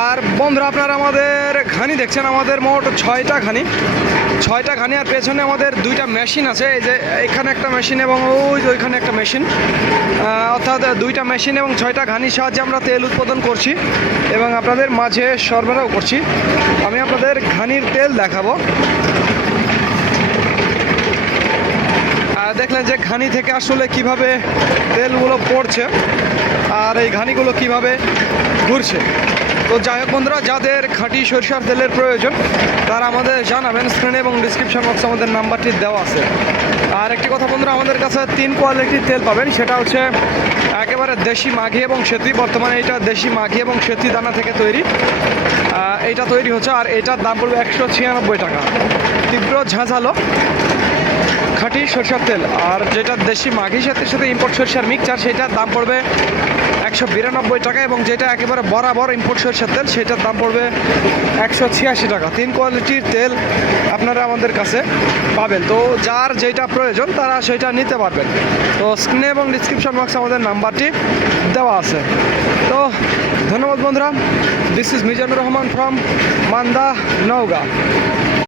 আর বন্ধুরা আপনারা আমাদের ঘানি দেখছেন, আমাদের মোট ছয়টা ঘানি আর পেছনে আমাদের দুইটা মেশিন আছে। এই যে এখানে একটা মেশিন এবং ওই যে ওইখানে একটা মেশিন, অর্থাৎ দুইটা মেশিন এবং ছয়টা ঘানির সাহায্যে আমরা তেল উৎপাদন করছি এবং আপনাদের মাঝে সরবরাহ করছি। আমি আপনাদের ঘানির তেল দেখাবো। দেখলেন যে ঘানি থেকে আসলে কিভাবে তেলগুলো পড়ছে আর এই ঘানিগুলো কিভাবে ঘুরছে। তো যাই হোক বন্ধুরা, যাদের খাঁটি সরিষার তেলের প্রয়োজন তারা আমাদের জানাবেন। স্ক্রিনে এবং ডিসক্রিপশন বক্সে আমাদের নাম্বারটি দেওয়া আছে। আর একটি কথা বন্ধুরা, আমাদের কাছে 3 কোয়ালিটির তেল পাবেন। সেটা হচ্ছে একেবারে দেশি মাঘি এবং সেতি। বর্তমানে এটা দেশি মাঘি এবং সেতি দানা থেকে তৈরি, এইটা তৈরি হচ্ছে। আর এটার দাম পড়বে 196 টাকা। তীব্র ঝাঁঝালো খাঁটি সরষের তেল। আর যেটা দেশি মাঘি সাথে সাথে ইম্পোর্ট সরষের মিক্সচার, সেটার দাম পড়বে 192 টাকা। এবং যেটা একেবারে বরাবর ইম্পোর্ট সরষের তেল, সেটার দাম পড়বে 186 টাকা। 3 কোয়ালিটির তেল আপনারা আমাদের কাছে পাবেন। তো যার যেটা প্রয়োজন তারা সেটা নিতে পারবেন। তো স্ক্রিনে এবং ডিসক্রিপশন বক্সে আমাদের নাম্বারটি দেওয়া আছে। তো ধন্যবাদ বন্ধুরা। This is Mizanur Rahman from Manda, Naogaon.